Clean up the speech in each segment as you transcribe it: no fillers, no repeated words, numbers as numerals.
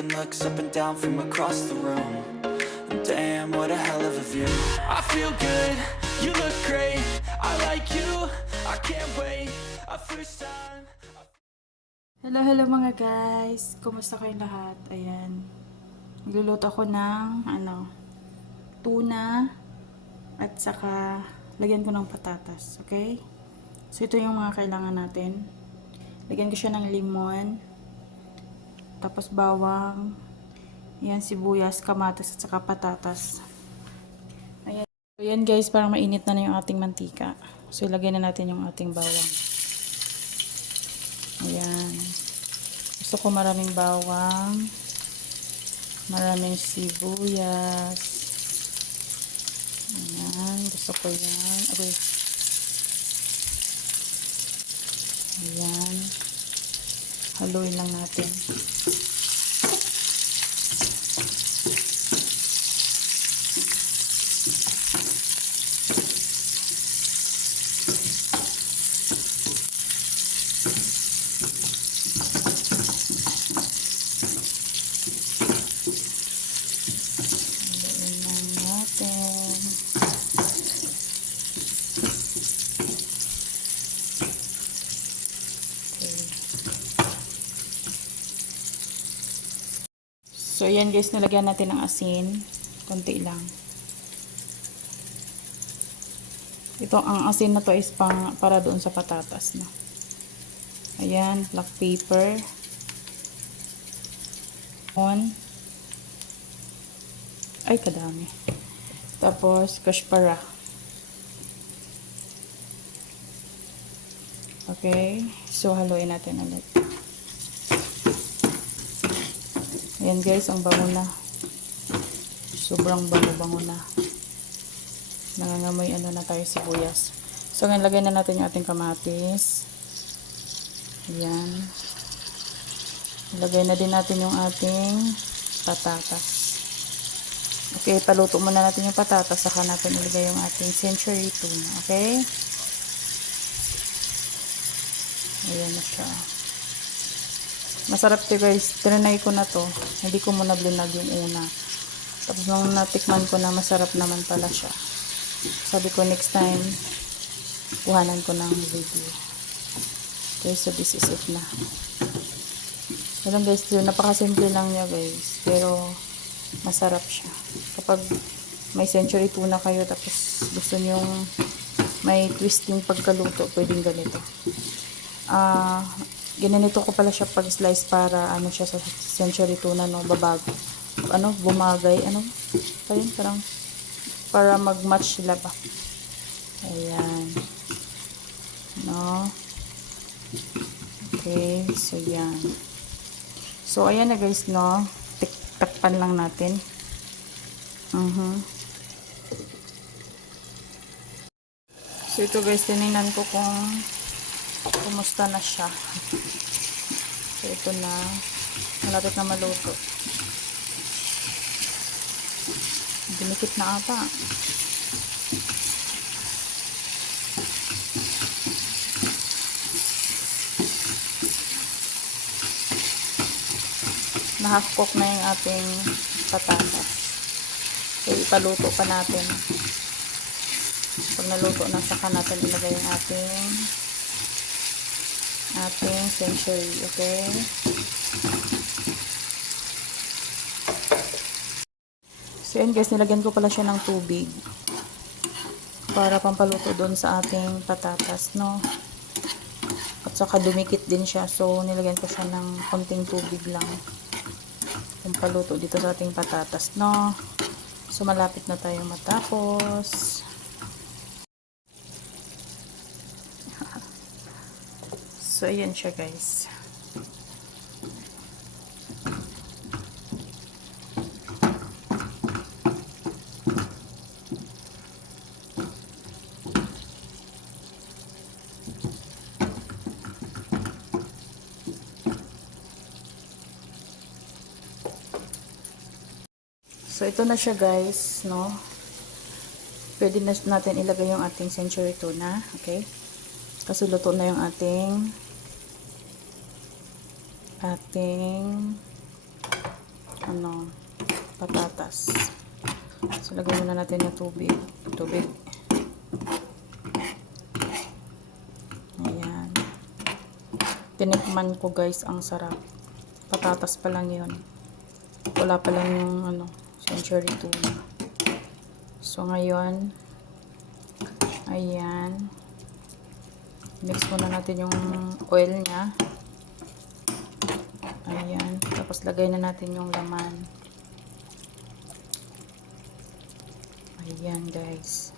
taking looks up and down from across the room. Damn, what a hell of a view. I feel good, you look great. I like you, I can't wait. A first time. Hello mga guys. Kumusta kayong lahat? Ayan. Magluluto ako ng tuna at saka lagyan ko ng patatas, okay? So ito yung mga kailangan natin. Lagyan ko siya ng limon, tapos bawang, ayan, sibuyas, kamatis at saka patatas. Ayan. So yan guys, parang mainit na yung ating mantika. So ilagay na natin yung ating bawang. Ayan. Gusto ko maraming bawang, maraming sibuyas. Ayan, gusto ko yan. Okay. Ayan. Haluin lang natin. Haluin lang natin. So, ayan guys, nilagyan natin ng asin. Konti lang. Ito, ang asin na to is para doon sa patatas, no? Ayan, black pepper. Ay, kadami. Tapos, kashpara. Okay. So, haluin natin ulit. Ayan guys, ang bango na. Sobrang bango-bango na. Nangangamoy na tayo sibuyas. So, ngayon lagay na natin yung ating kamatis. Ayan. Ilagay na din natin yung ating patatas. Okay, paluto muna natin yung patatas. Saka natin ilagay yung ating century tuna. Okay? Ayan na siya. Masarap to guys. Trinay ko na to. Hindi ko muna blinag yung una. Tapos nung natikman ko na masarap naman pala siya. Sabi ko next time, kuhanan ko ng video. Okay, so this is it na. Alam guys, napakasimple lang niya guys. Pero masarap siya. Kapag may century tuna kayo tapos gusto nyong may twisting pagkaluto, pwedeng ganito. Ginanito ko pala siya pag slice para siya sa century tuna, no, bumagay, parang para mag-match sila ba. Ayan. No. Okay, so yan. So ayan na guys, no. Takpan lang natin. So ito guys, tinignan ko kung kumusta na siya. So ito na, malapit na maluto. Dinikit na ata. Na-half cook na yung ating patatas. So ipaluto pa natin. Pag naluto na, saka natin ilagay yung ating century, okay? So yun guys, nilagyan ko pala siya ng tubig para pampaluto doon sa ating patatas, no? At saka dumikit din siya, so nilagyan ko siya ng konting tubig lang pampaluto dito sa ating patatas, no? So malapit na tayong matapos. So, ayan siya guys. So, ito na siya guys, no? Pwede na natin ilagay yung ating century tuna, okay? Kasi luto na yung ating patatas. So, lagyan muna natin ng tubig. Ayan. Tinikman ko guys, ang sarap. Patatas pa lang yun. Wala pa lang yung century tuna. So, ngayon, ayan. Mix muna natin yung oil niya. Ayan. Tapos, lagay na natin yung laman. Ayan, guys.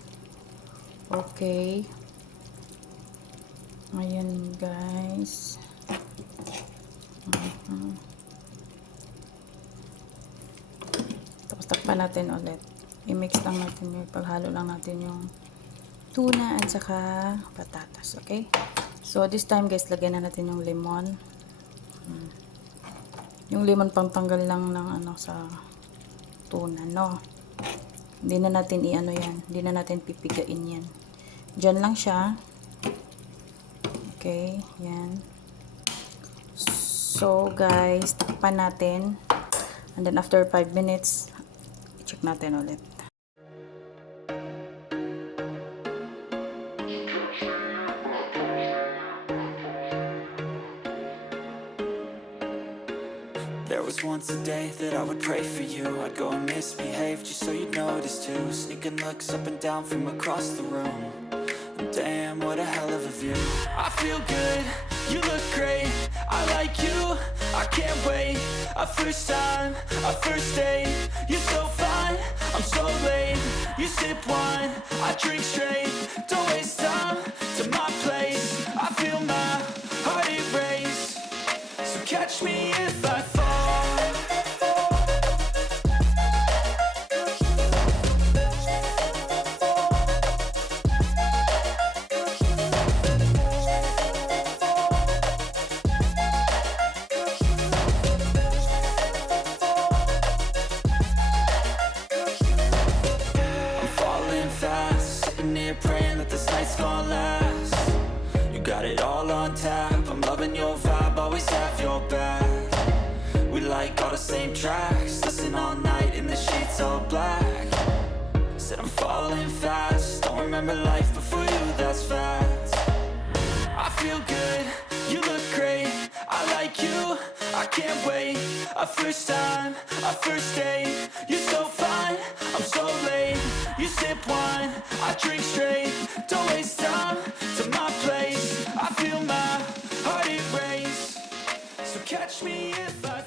Okay. Ayan, guys. Tapos, takpan natin ulit. I-mix lang natin yung paghalo lang natin yung tuna at saka patatas. Okay? So, this time, guys, lagyan na natin yung lemon. Yung lemon pangtanggal lang ng sa tuna, no? Hindi na natin yan. Hindi na natin pipigain yan. Diyan lang siya. Okay, yan. So, guys, takpan natin. And then, after 5 minutes, i-check natin ulit. There was once a day that I would pray for you. I'd go and misbehave just so you'd notice too. Sneaking looks up and down from across the room. And damn, what a hell of a view. I feel good, you look great. I like you, I can't wait. A first time, a first date. You're so fine, I'm so late. You sip wine, I drink straight. Don't waste time to my place. I feel my heart erase. So catch me if I fall. Praying that this night's gonna last. You got it all on tap. I'm loving your vibe, always have your back. We like all the same tracks. Listen all night in the sheets all black. Said I'm falling fast. Don't remember life before you, that's fact. I feel good, you look great. I like you, I can't wait. A first time, a first date. You're so fine, I'm so late. You sip wine, I drink straight. Don't waste time to my place. I feel my heart erase. So catch me if I